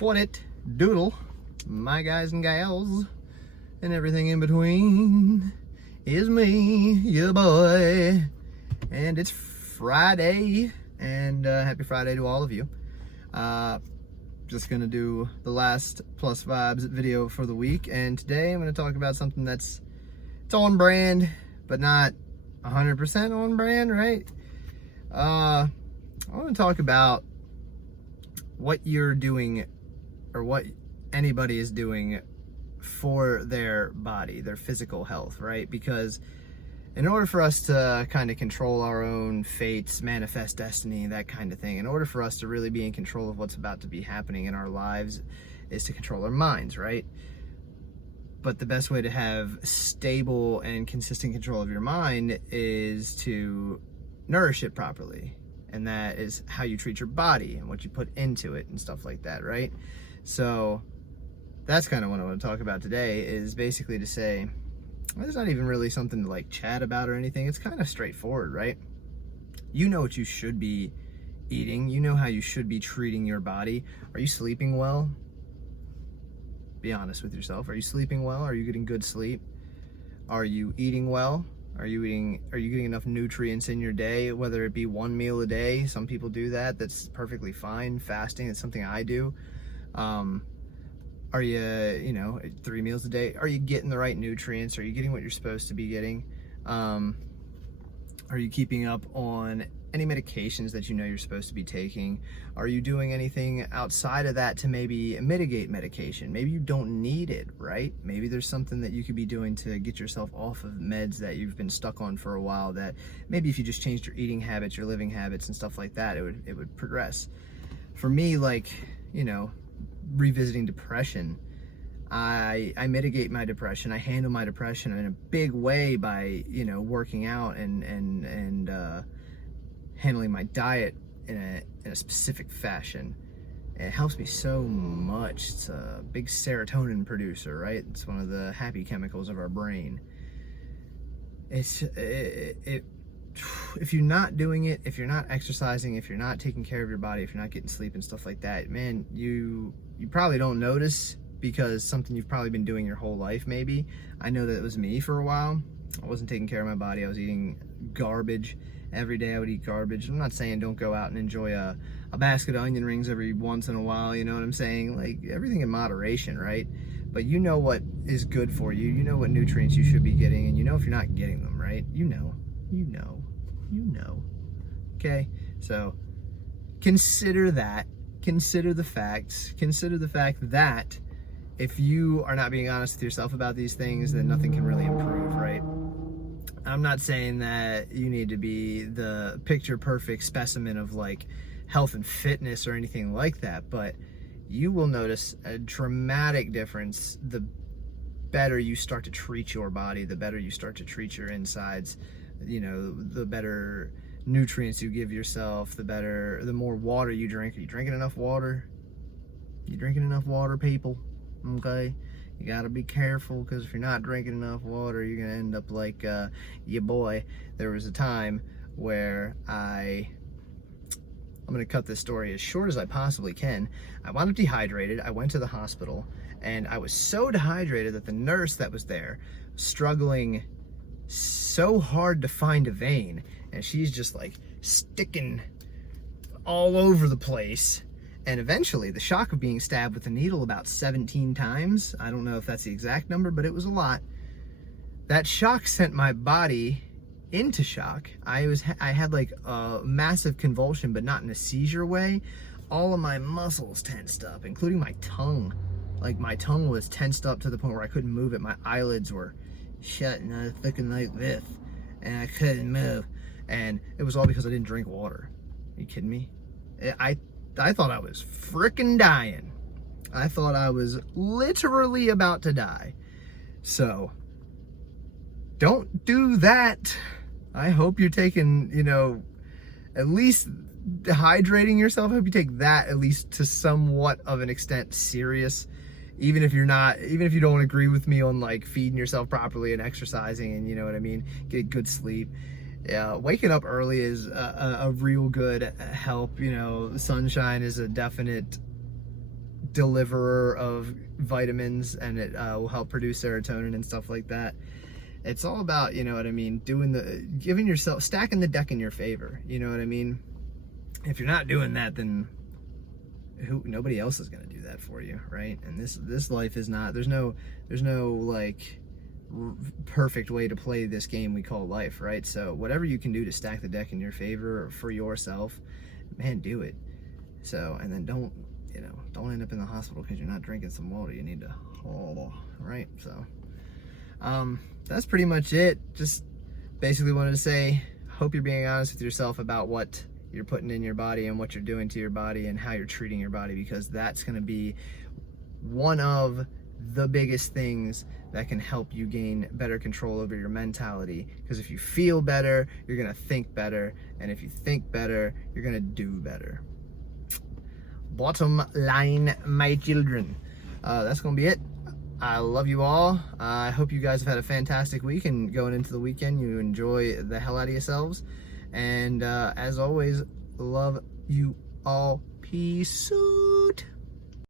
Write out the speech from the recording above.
What it doodle, my guys and gals, and everything in between, is me, your boy, and it's Friday, and happy Friday to all of you. Just gonna do the last Plus Vibes video for the week, and today I'm gonna talk about something it's on brand, but not 100% on brand, right? I want to talk about what you're doing, or what anybody is doing for their body, their physical health, right? Because in order for us to kind of control our own fates, manifest destiny, that kind of thing, in order for us to really be in control of what's about to be happening in our lives, is to control our minds, right? But the best way to have stable and consistent control of your mind is to nourish it properly. And that is how you treat your body and what you put into it and stuff like that, right? So that's kind of what I want to talk about today, is basically to say, well, there's not even really something to like chat about or anything. It's kind of straightforward, right? You know what you should be eating. You know how you should be treating your body. Are you sleeping well? Be honest with yourself. Are you sleeping well? Are you getting good sleep? Are you eating well? Are you getting enough nutrients in your day, whether it be one meal a day? Some people do that. That's perfectly fine. Fasting is something I do. Are you, 3 meals a day? Are you getting the right nutrients? Are you getting what you're supposed to be getting? Are you keeping up on any medications that you know you're supposed to be taking? Are you doing anything outside of that to maybe mitigate medication? Maybe you don't need it, right? Maybe there's something that you could be doing to get yourself off of meds that you've been stuck on for a while, that maybe if you just changed your eating habits, your living habits and stuff like that, it would progress. For me, revisiting depression, I mitigate my depression. I handle my depression in a big way by, working out and handling my diet in a specific fashion. And it helps me so much. It's a big serotonin producer, right? It's one of the happy chemicals of our brain. If you're not doing it, if you're not exercising, if you're not taking care of your body, if you're not getting sleep and stuff like that, man, you probably don't notice, because something you've probably been doing your whole life, maybe. I know that it was me for a while. I wasn't taking care of my body. I was eating garbage. Every day I would eat garbage. I'm not saying don't go out and enjoy a basket of onion rings every once in a while, you know what I'm saying? Like, everything in moderation, right? But you know what is good for you. You know what nutrients you should be getting, and you know if you're not getting them, right? You know. Okay? So consider that. Consider the facts. Consider the fact that if you are not being honest with yourself about these things, then nothing can really improve, right? I'm not saying that you need to be the picture perfect specimen of like health and fitness or anything like that, but you will notice a dramatic difference the better you start to treat your body, the better you start to treat your insides, the better nutrients you give yourself, the more water you drink. Are you drinking enough water? You drinking enough water, people? Okay? You gotta be careful, because if you're not drinking enough water, you're gonna end up like your boy. There was a time where I'm gonna cut this story as short as I possibly can. I wound up dehydrated. I went to the hospital, and I was so dehydrated that the nurse that was there was struggling so hard to find a vein, and she's just like sticking all over the place. And eventually, the shock of being stabbed with a needle about 17 times, I don't know if that's the exact number, but it was a lot. That shock sent my body into shock. I had like a massive convulsion, but not in a seizure way. All of my muscles tensed up, including my tongue. Like, my tongue was tensed up to the point where I couldn't move it. My eyelids were shut, and I was looking like this, and I couldn't move. And it was all because I didn't drink water. Are you kidding me? I thought I was frickin' dying. I thought I was literally about to die. So, don't do that. I hope you're taking, at least hydrating yourself. I hope you take that at least to somewhat of an extent serious. Even if you don't agree with me on like feeding yourself properly and exercising and, you know what I mean, get good sleep. Yeah, waking up early is a real good help. The sunshine is a definite deliverer of vitamins, and it will help produce serotonin and stuff like that. It's all about, you know what I mean, stacking the deck in your favor, you know what I mean? If you're not doing that, then nobody else is going to do that for you, right? And this life is not, there's no like perfect way to play this game we call life, right? So whatever you can do to stack the deck in your favor or for yourself, man, do it. So, and then don't end up in the hospital because you're not drinking some water you need to hold, right? So that's pretty much it. Just basically wanted to say, hope you're being honest with yourself about what you're putting in your body and what you're doing to your body and how you're treating your body, because that's going to be one of the biggest things that can help you gain better control over your mentality. Because if you feel better, you're going to think better, and if you think better, you're going to do better. Bottom line, my children. That's going to be it. I love you all. I hope you guys have had a fantastic week, and going into the weekend, you enjoy the hell out of yourselves. And as always, love you all. Peace out.